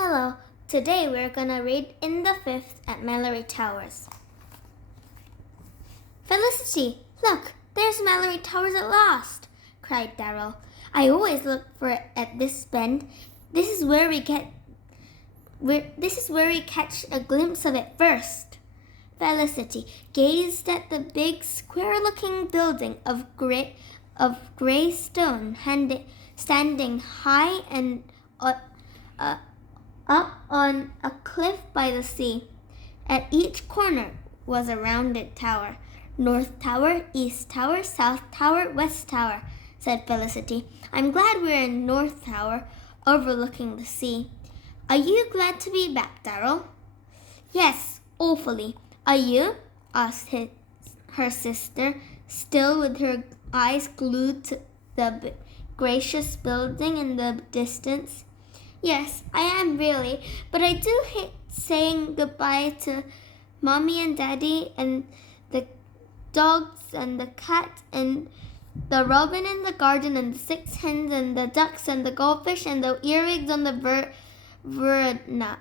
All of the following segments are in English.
Hello, today we're gonna read in the 5th at Malory Towers. Felicity, look, there's Malory Towers at last, cried Darryl. I always look for it at this bend. This is where we catch a glimpse of it first. Felicity gazed at the big square-looking building of gray stone standing high and up on a cliff by the sea. At each corner was a rounded tower. North Tower, East Tower, South Tower, West Tower, said Felicity. I'm glad we're in North Tower, overlooking the sea. Are you glad to be back, Darryl? Yes, awfully. Are you? Asked her sister, still with her eyes glued to the gracious building in the distance. Yes, I am really, but I do hate saying goodbye to Mommy and Daddy and the dogs and the cat and the robin in the garden and the 6 hens and the ducks and the goldfish and the earwigs on the veranda,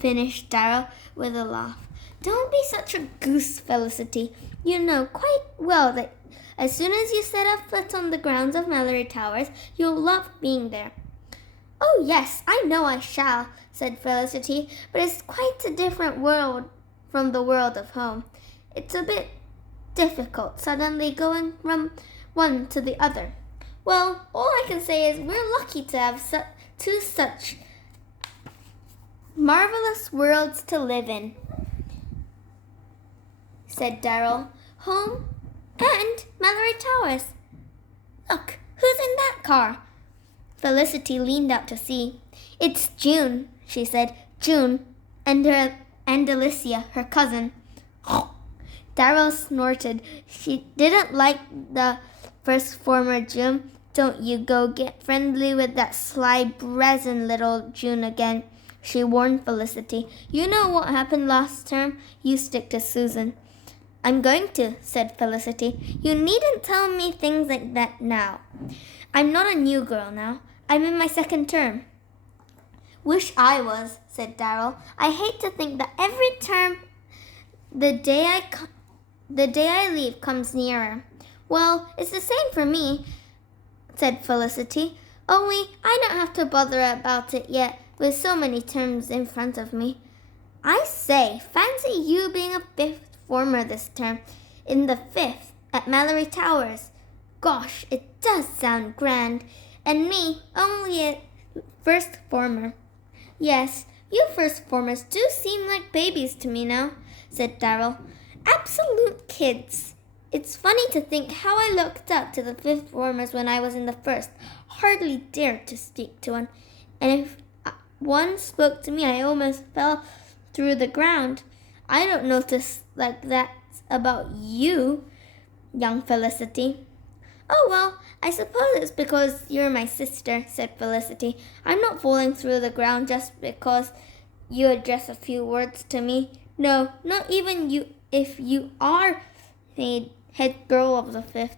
finished Darryl with a laugh. Don't be such a goose, Felicity. You know quite well that as soon as you set a foot on the grounds of Malory Towers, you'll love being there. Oh, yes, I know I shall, said Felicity, but it's quite a different world from the world of home. It's a bit difficult suddenly going from one to the other. Well, all I can say is we're lucky to have two such marvelous worlds to live in, said Darryl. Home and Malory Towers. Look, who's in that car? Felicity leaned out to see. It's June, she said. June and Alicia, her cousin. Darryl snorted. She didn't like the first former June. Don't you go get friendly with that sly, brazen little June again, she warned Felicity. You know what happened last term. You stick to Susan. I'm going to, said Felicity. You needn't tell me things like that now. I'm not a new girl now. I'm in my 2nd term. Wish I was, said Darryl. I hate to think that every term the day I leave comes nearer. Well, it's the same for me, said Felicity. Only I don't have to bother about it yet with so many terms in front of me. I say, fancy you being a 5th former this term, in the 5th at Malory Towers. Gosh, it does sound grand. And me, only a 1st former. Yes, you 1st formers do seem like babies to me now, said Darryl. Absolute kids. It's funny to think how I looked up to the 5th formers when I was in the 1st. Hardly dared to speak to one. And if one spoke to me, I almost fell through the ground. I don't notice like that about you, young Felicity. Oh, well, I suppose it's because you're my sister, said Felicity. I'm not falling through the ground just because you address a few words to me. No, not even you if you are made head girl of the 5th.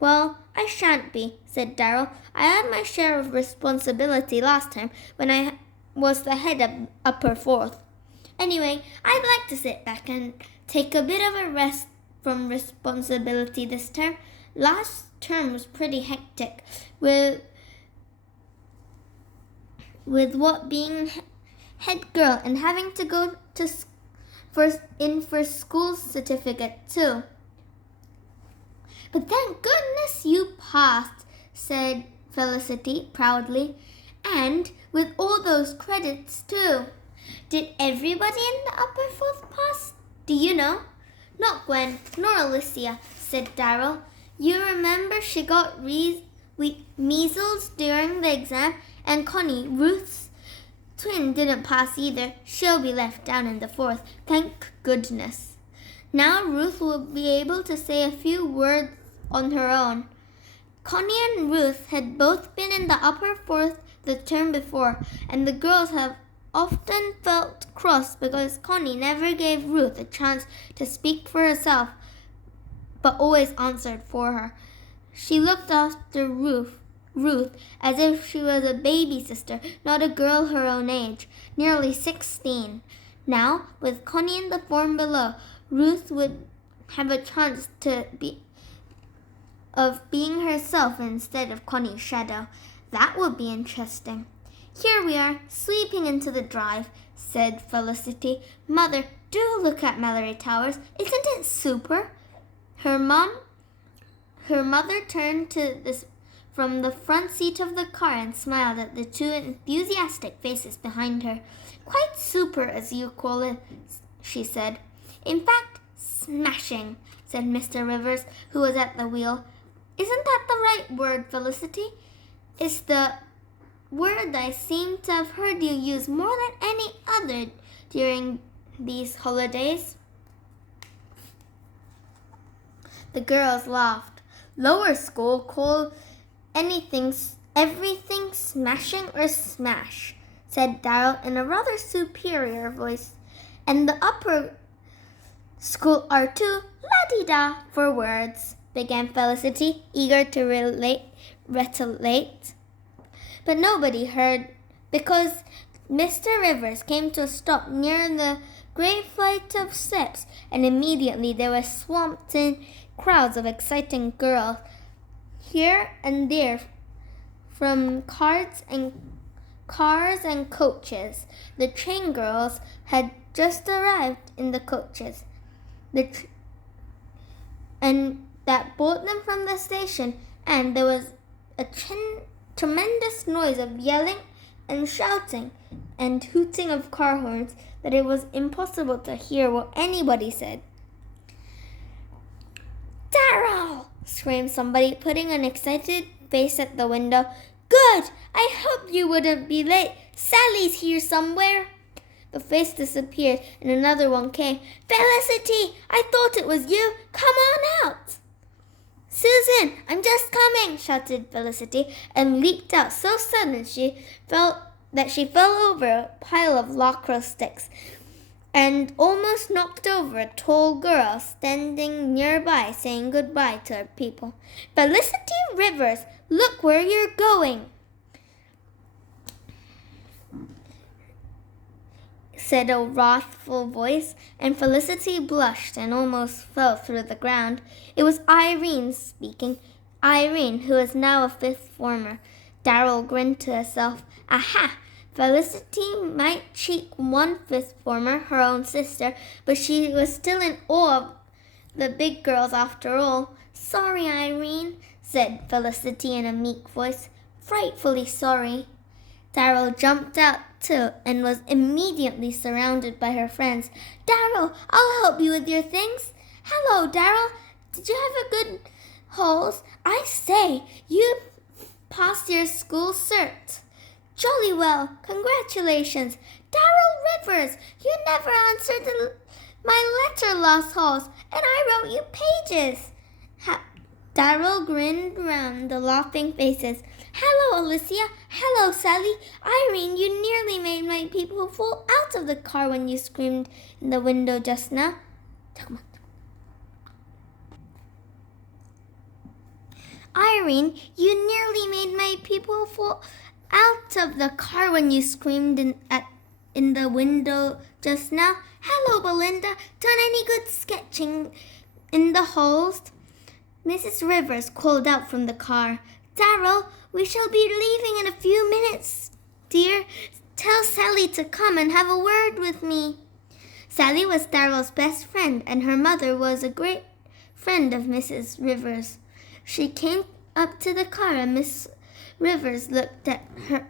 Well, I shan't be, said Darryl. I had my share of responsibility last time when I was the head of upper 4th. Anyway, I'd like to sit back and take a bit of a rest from responsibility this term. Last term was pretty hectic with what being head girl and having to go to for school certificate too. But thank goodness you passed, said Felicity proudly, and with all those credits too. Did everybody in the upper 4th pass? Do you know? Not Gwen, nor Alicia, said Darryl. You remember she got measles during the exam, and Connie, Ruth's twin, didn't pass either. She'll be left down in the 4th, thank goodness. Now Ruth will be able to say a few words on her own. Connie and Ruth had both been in the upper 4th the term before, and the girls have often felt cross because Connie never gave Ruth a chance to speak for herself, but always answered for her. She looked after Ruth Ruth as if she was a baby sister, not a girl her own age, nearly 16. Now, with Connie in the form below, Ruth would have a chance of being herself instead of Connie's shadow. That would be interesting. Here we are, sweeping into the drive, said Felicity. Mother, do look at Malory Towers. Isn't it super? Her mother turned from the front seat of the car and smiled at the two enthusiastic faces behind her. Quite super, as you call it, she said. In fact, smashing, said Mr. Rivers, who was at the wheel. Isn't that the right word, Felicity? It's the word I seem to have heard you use more than any other during these holidays. The girls laughed. Lower school called everything smashing or smash, said Darryl in a rather superior voice. And the upper school are too la-di-da for words, began Felicity, eager to retaliate. But nobody heard, because Mr. Rivers came to a stop near the great flight of steps, and immediately they were swamped in crowds of exciting girls, here and there, from cars and coaches. The train girls had just arrived in the coaches, and that brought them from the station, and there was a tremendous noise of yelling and shouting and hooting of car horns that it was impossible to hear what anybody said. Darryl! Screamed somebody, putting an excited face at the window. Good! I hoped you wouldn't be late. Sally's here somewhere. The face disappeared, and another one came. Felicity! I thought it was you. Come on out! Susan, I'm just coming, shouted Felicity, and leaped out so suddenly she fell over a pile of lacrosse sticks and almost knocked over a tall girl standing nearby saying goodbye to her people. Felicity Rivers, look where you're going, said a wrathful voice, and Felicity blushed and almost fell through the ground. It was Irene speaking, Irene, who is now a fifth former. Darryl grinned to herself. Aha! Felicity might cheat one fifth former, her own sister, but she was still in awe of the big girls after all. Sorry, Irene, said Felicity in a meek voice. Frightfully sorry. Darryl jumped out too and was immediately surrounded by her friends. Darryl, I'll help you with your things. Hello, Darryl. Did you have a good hauls? I say, you passed your school cert. Jolly well. Congratulations. Darryl Rivers, you never answered my letter last hauls, and I wrote you pages. Darryl grinned round the laughing faces. Hello, Alicia. Hello, Sally. Irene, you nearly made my people fall out of the car when you screamed in the window just now. Irene, you nearly made my people fall out of the car when you screamed in the window just now. Hello, Belinda. Done any good sketching in the halls? Mrs. Rivers called out from the car. Darryl, we shall be leaving in a few minutes, dear. Tell Sally to come and have a word with me. Sally was Darryl's best friend, and her mother was a great friend of Mrs. Rivers. She came up to the car, and Miss Rivers looked at her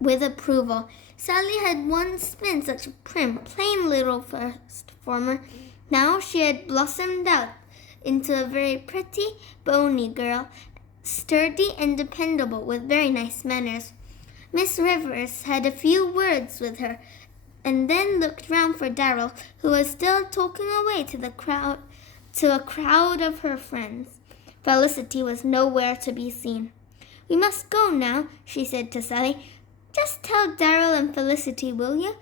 with approval. Sally had once been such a prim, plain little first former. Now she had blossomed out into a very pretty, bony girl, sturdy and dependable, with very nice manners. Miss Rivers had a few words with her, and then looked round for Darryl, who was still talking away to a crowd of her friends. Felicity was nowhere to be seen. We must go now, she said to Sally. Just tell Darryl and Felicity, will you?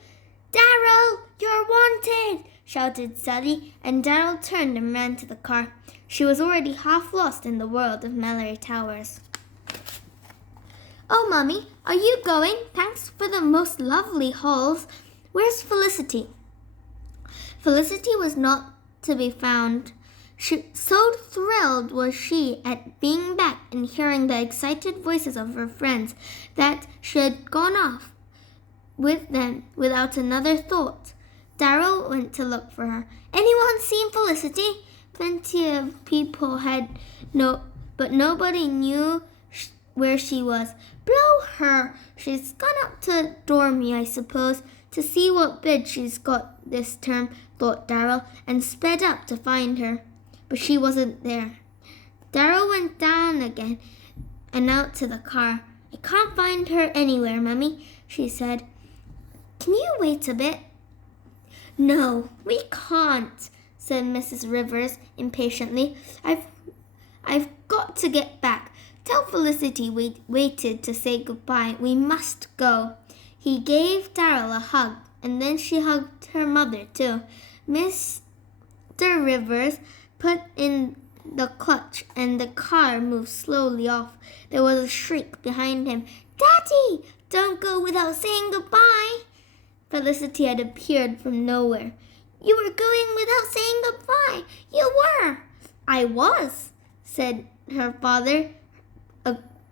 Darryl, you're wanted, shouted Sally, and Darryl turned and ran to the car. She was already half lost in the world of Malory Towers. Oh, Mommy, are you going? Thanks for the most lovely halls. Where's Felicity? Felicity was not to be found. So thrilled was she at being back and hearing the excited voices of her friends that she had gone off with them without another thought. Darryl went to look for her. Anyone seen Felicity? Plenty of people had but nobody knew where she was. Blow her! She's gone up to Dormy, I suppose, to see what bid she's got this term, thought Darryl, and sped up to find her. But she wasn't there. Darryl went down again and out to the car. I can't find her anywhere, Mummy, she said. Can you wait a bit? No, we can't, said Mrs. Rivers impatiently. I've got to get back. Tell Felicity we waited to say goodbye. We must go. He gave Darryl a hug, and then she hugged her mother too. Mr. Rivers put in the clutch, and the car moved slowly off. There was a shriek behind him. Daddy, don't go without saying goodbye. Felicity had appeared from nowhere. You were going without saying goodbye. You were. I was, said her father,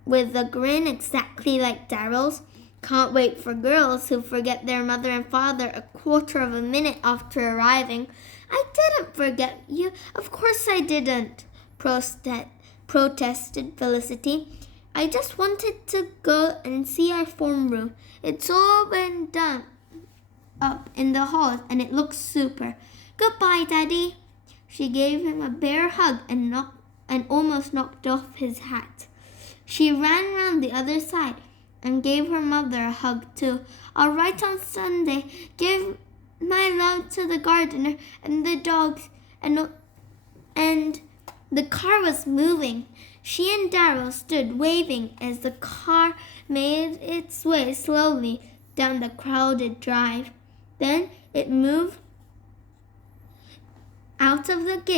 with a grin exactly like Darryl's. Can't wait for girls who forget their mother and father a quarter of a minute after arriving. I didn't forget you. Of course I didn't, protested Felicity. I just wanted to go and see our form room. It's all been done up in the halls and it looks super. Goodbye, Daddy. She gave him a bear hug and almost knocked off his hat. She ran round the other side and gave her mother a hug too. I'll write on Sunday. Give my love to the gardener and the dogs. And the car was moving. She and Darryl stood waving as the car made its way slowly down the crowded drive. Then it moved out of the gate.